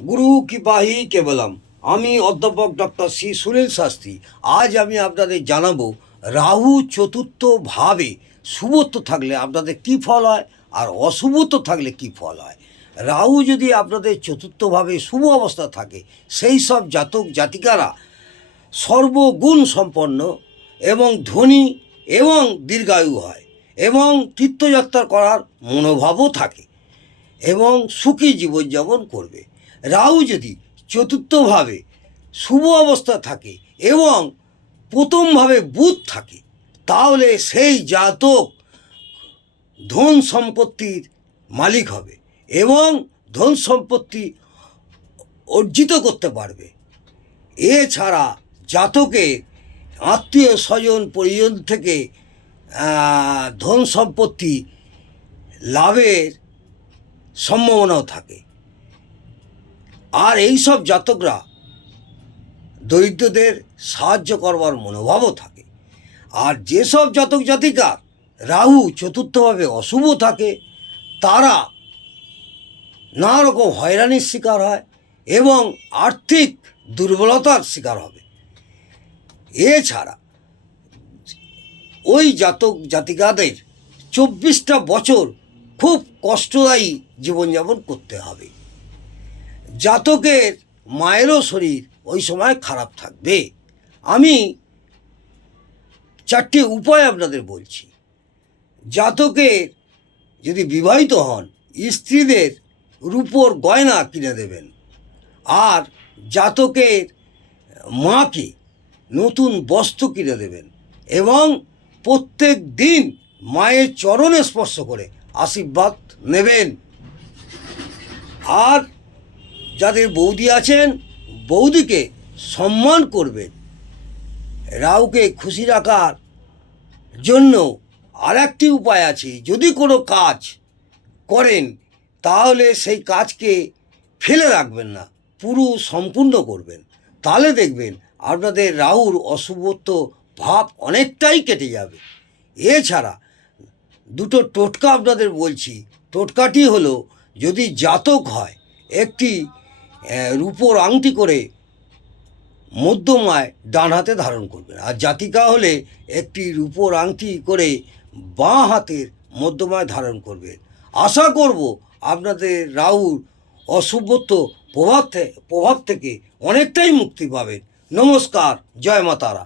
গুরু কৃপাহি কেবলম। আমি অধ্যাপক ডক্টর শ্রী সুনীল শাস্ত্রী। আজ আমি আপনাদের জানাবো রাহু চতুর্থভাবে শুভত্ব থাকলে আপনাদের কী ফল হয় আর অশুভত্ব থাকলে কী ফল হয়। রাহু যদি আপনাদের চতুর্থভাবে শুভ অবস্থা থাকে, সেই সব জাতক জাতিকারা সর্বগুণ সম্পন্ন এবং ধনী এবং দীর্ঘায়ু হয় এবং তীর্থযাত্রা করার মনোভাবও থাকে এবং সুখী জীবনযাপন করবে। রাহু যদি চতুর্থভাবে শুভ অবস্থা থাকে এবং প্রথমভাবে বুধ থাকে, তাহলে সেই জাতক ধন সম্পত্তির মালিক হবে এবং ধন সম্পত্তি অর্জিত করতে পারবে। এছাড়া জাতকের আত্মীয় স্বজন পরিজন থেকে ধন সম্পত্তি লাভের সম্ভাবনাও থাকে। আর এই সব জাতকরা দরিদ্রদের সাহায্য করবার মনোভাবও থাকে। আর যেসব জাতক জাতিকার রাহু চতুর্থভাবে অশুভ থাকে, তারা নানা রকম হয়রানির শিকার হয় এবং আর্থিক দুর্বলতার শিকার হবে। এছাড়া ওই জাতক জাতিকাদের 24টা বছর খুব কষ্টদায়ী জীবনযাপন করতে হবে। জাতকের মায়েরও শরীর ওই সময় খারাপ থাকবে। আমি 4টি উপায় আপনাদের বলছি। জাতকের যদি বিবাহিত হন, স্ত্রীদের রূপোর গয়না কিনে দেবেন। আর জাতকের মাকে নতুন বস্ত্র কিনে দেবেন এবং প্রত্যেক দিন মায়ের চরণে স্পর্শ করে আশীর্বাদ নেবেন। আর যাদের বৌদি আছেন, বৌদিকে সম্মান করবেন। রাহুকে খুশি রাখার জন্য আর একটি উপায় আছে। যদি কোনো কাজ করেন, তাহলে সেই কাজকে ফেলে রাখবেন না, পুরো সম্পূর্ণ করবেন। তাহলে দেখবেন আপনাদের রাহুর অশুভত্ব ভাব অনেকটাই কেটে যাবে। এছাড়া দুটো টোটকা আপনাদের বলছি। টোটকাটি হলো, যদি জাতক হয়, একটি রূপোর আংটি করে মধ্যমায় ডান হাতে ধারণ করবেন। আর জাতিকা হলে একটি রূপোর আংটি করে বাঁ হাতের মধ্যমায় ধারণ করবেন। আশা করব আপনাদের রাহুর অশুভত্ব প্রভাব থেকে অনেকটাই মুক্তি পাবেন। নমস্কার, জয় মা তারা।